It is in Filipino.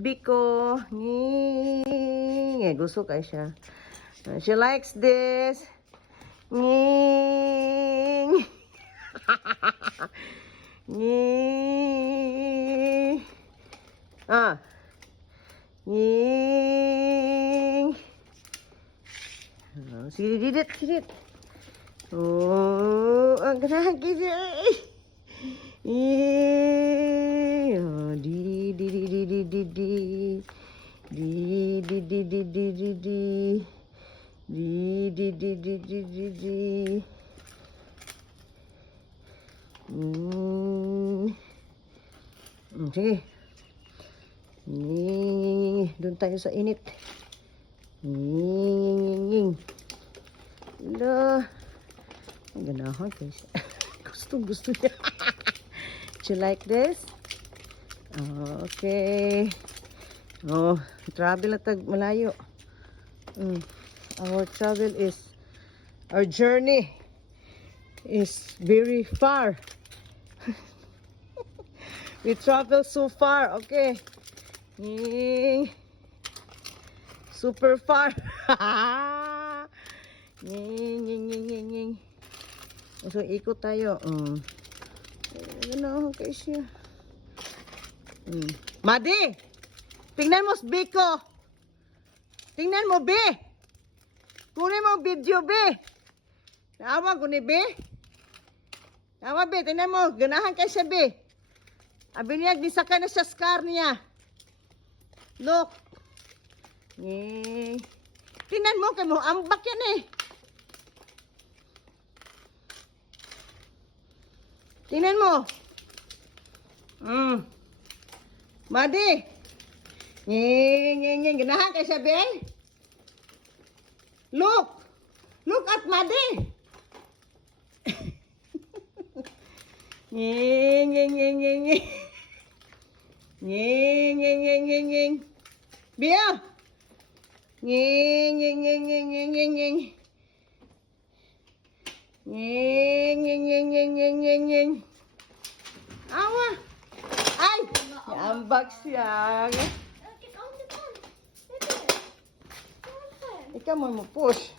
Biko. Gusto kayo siya. She likes this. Nging. Nging. Nging. Sige, didit. Oh, ang ganahan kita. Sige. Doon tayo sa init. Hala. Ang ganahan guys. Gusto niya. You like this? Okay. Oh, travel na tag malayo. Our journey is very far. We travel so far. Okay. Super far. So, ikot tayo. Ano kayo siya? Madi! Tingnan mo, Biko! Tingnan mo, Be! Kunin mo video, Be! Naawa ko ni Be? Naawa, Be, tingnan mo. Ganahan kayo siya, Be. Abi niya, gisaka na siya scar niya. Look. Tingnan mo, kayo mo. Ambak yan eh. Tingnan mo. Madi. Ganahan kayo siya, Be? Look. Look at Madi. Bia. Awa. Ay, ambak siya. Ikaw mo push.